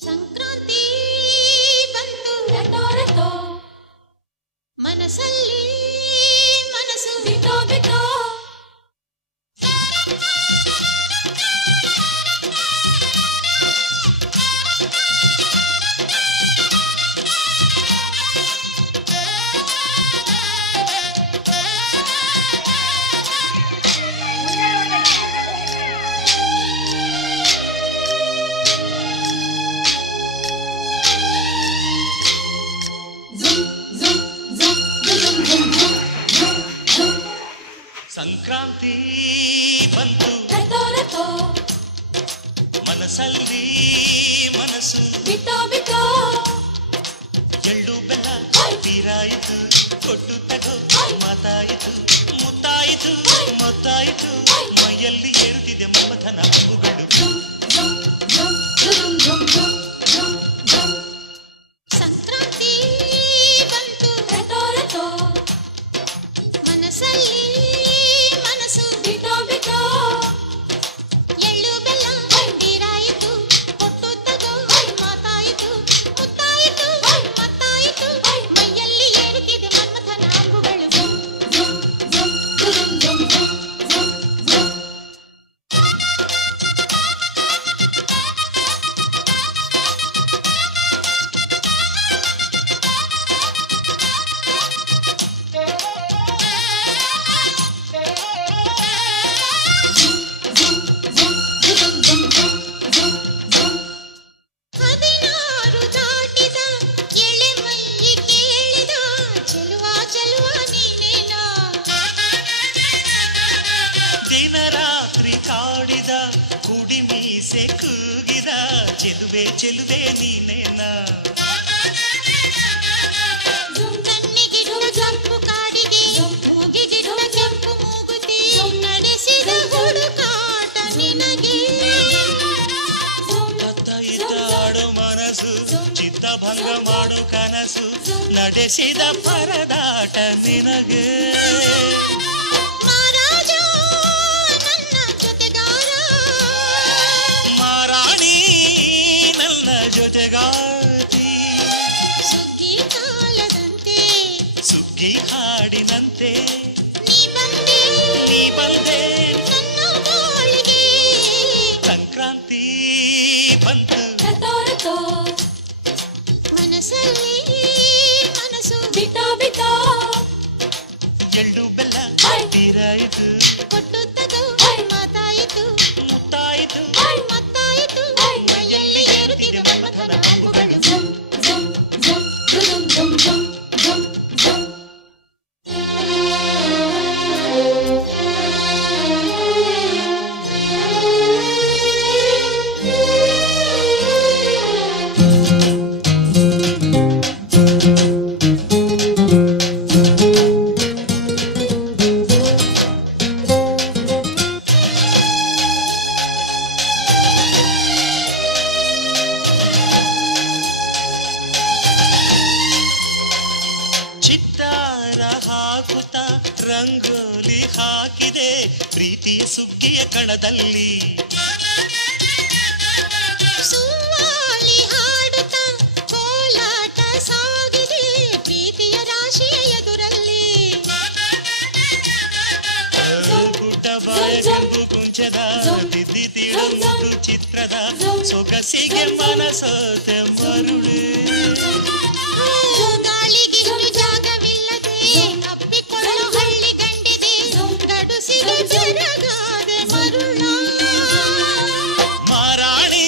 ಸಂಕ್ರಾಂತಿ ಬಂತು ರಟೋ ರಟೋ ಮನಸ್ಸಲ್ಲಿ ಮನಸ್ಸು ಬಿಟೋ ಬಿಟೋ ಸಂಕ್ರಾಂತಿ ಬಂತು ರಟೋ ರಟೋ ಮನಸ್ಸಲ್ಲಿ ಮನಸ್ಸು ಬಿಟೋ ಬಿಟೋ ಎಳ್ಳು ಬೆಲ್ಲ ತೀರಾಯಿತು ಕೊಟ್ಟು ತಗೋ ಮಾತಾಯಿತು ಮುತ್ತಾಯಿತು ಮೊತ್ತಾಯಿತು ಮೈಯಲ್ಲಿ ಏರುತ್ತಿದೆ ಮಮಥನ ಹಬ್ಬುಗಳು ಸಂಕ್ರಾಂತಿ ಬಂತು ರಟೋ ರಟೋ ಮನಸ್ಸಲ್ಲಿ ಮನಸ್ಸು ಬಿಟೋ ಬಿಟೋ ಎಳ್ಳು ಬೆಲ್ಲ ತೀರಾಯಿತು ಕೊಟ್ಟು ತಗೋ ಮಾತಾಯಿತು ಮುತ್ತಾಯಿತು ಮತ್ತಾಯಿತು ಮೈಯಲ್ಲಿ ಏರುತ್ತಿದೆ ಮನ್ಮಥನ ಅಂಬುಗಳು ಹದಿನಾರು ದಾಟಿದ ಎಳೆ ಮೈ ಕೇಳಿದ ಚೆಲುವ ಚೆಲುವ ನೀನೇನಾ ದಿನ ರಾತ್ರಿ ಕಾಡಿದ ಕುಡಿ ಮೀಸೆ ಕೂಗಿದ ಚೆಲುವೆ ಚೆಲುವೆ ನೀನೇನ ಕಣ್ಣಿಗಿಡುವ ಕೆಂಪು ಕಾಡಿಗೆ ಮೂಗಿಗಿಡುವ ಕೆಂಪು ಮೂಗುತಿ ನಡೆಸಿದ ಹುಡುಕಾಟ ನಿನಗೆ ಇದ್ದಾಡು ಮನಸ್ಸು ಚಿತ್ತಭಂಗ ಮಾಡು ಕನಸು ನಡೆಸಿದ ಪರದಾಟ ನಿನಗೆ ಮಹಾರಾಜ ನನ್ನ ಜೊತೆಗಾರ ಮಾರಾಣಿ ನನ್ನ ಜೊತೆಗಾತಿ ಸುಗ್ಗಿ ಕಾಲದಂತೆ ಸುಗ್ಗಿ ಹಾಡಿನಂತೆ ನೀ ಬಂದೆ ನನ್ನ ಬಾಳಿಗೆ ಸಂಕ್ರಾಂತಿ ಬಂತು ರಟೋ ರಟೋ ಮನಸ್ಸಲ್ಲಿ ಮನಸ್ಸು ಬಿಟೋ ಬಿಟೋ ಎಳ್ಳು ಬೆಲ್ಲ ತೀರಾಯಿತು ಕೊಟ್ಟು ತಗೋ ಮಾತಾಯಿತು ಮುತ್ತಾಯಿತು ಮತ್ತಾಯಿತು ಮೈಯಲ್ಲಿ ಏರುತ್ತಿದೆ ಮನ್ಮಥನ ಅಂಬುಗಳು ಚಿತ್ತಾರ ಹಾಕುತ್ತ ರಂಗೋಲಿ ಹಾಕಿದೆ ಪ್ರೀತಿಯ ಸುಗ್ಗಿಯ ಕಣದಲ್ಲಿ ಸುವಾಲಿ ಹಾಡುತ್ತ ಕೋಲಾಟ ಸಾಗಿದೆ ಪ್ರೀತಿಯ ರಾಶಿಯ ಎದುರಲ್ಲಿ ಗುಡ್ಡ ಬಾಯ ಕೆಂಪು ಕುಂಚದ ತಿದ್ದಿ ತೀಡು ಮುಟ್ಟು ಚಿತ್ರದ ಸೊಗಸಿಗೆ ಮನಸೋತೆ ಮರುಳು ಗಾಳಿಗಿಷ್ಟು ಜಾಗವಿಲ್ಲದೆ ಅಪ್ಪಿಕೊಳ್ಳೋ ಹಳ್ಳಿ ಗಂಡಿದೆ ಗಡುಸಿಗೆ ಜರಗಾದೆ ಮರುಳ ಮಾರಾಣಿ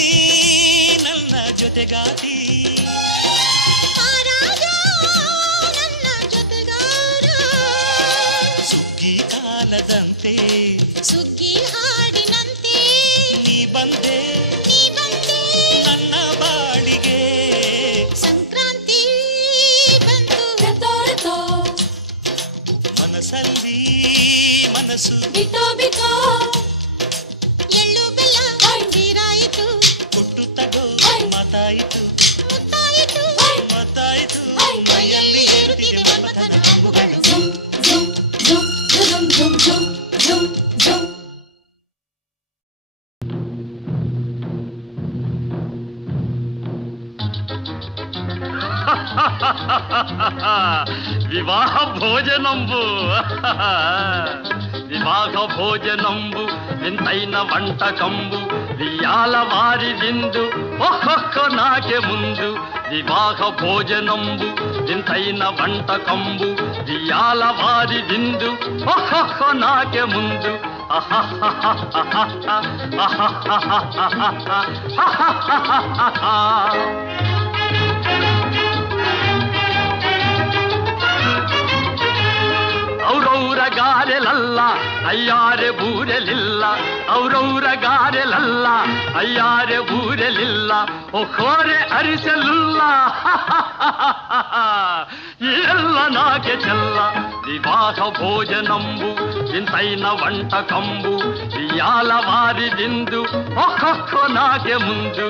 ನನ್ನ ಜೊತೆಗಾತಿ ಮಹಾರಾಜ ನನ್ನ ಜೊತೆಗಾರ ಸುಗ್ಗಿ ಕಾಲದಂತೆ ಸುಗ್ಗಿ ಹಾಡಿನಂತೆ ನೀ ಬಂದೆ ನನ್ನ ಬಾಳಿಗೆ ಸಂಕ್ರಾಂತಿ ಬಂತು ರಟೋ ರಟೋ ಮನಸ್ಸಲ್ಲಿ ಮನಸ್ಸು ಬಿಟೋ ಬಿಟೋ ಎಳ್ಳು ಬೆಲ್ಲ ತೀರಾಯಿತು ಕೊಟ್ಟು ತಗೋ ಮಾತಾಯಿತು ಮುತ್ತಾಯಿತು ಮತ್ತಾಯಿತು ಮೈಯಲ್ಲಿ ಏರುತ್ತಿದೆ ಮನ್ಮಥನ ಅಂಬುಗಳು వివాహ భోజనంబు వివాహ భోజనంబు వింతైన వంటకంబు వియాల వారి విందు ఒక్కొక్క నాకే ముందు వివాహ భోజనంబు వింతైన వంటకంబు వియాల వారి విందు ఒక్కొక్క నాకే ముందు ಔರೌರ ಗಾರೆಲಲ್ಲ ಅಯ್ಯಾರೆ ಬೂರೆಲಿಲ್ಲ ಔರೌರ ಗಾರೆಲಲ್ಲ ಅಯ್ಯಾರೆ ಬೂರೆಲಿಲ್ಲ ಒಕ್ಕೋರೆ ಅರಿಸಲಿಲ್ಲ ಎಲ್ಲ ನಾಗೆ ಚೆಲ್ಲ ವಿವಾಹ ಭೋಜನಂಬು ಇಂತೈನ వంటకంబు ఇయాల వారి విందు ఒక్కొక్క నాగే ముందు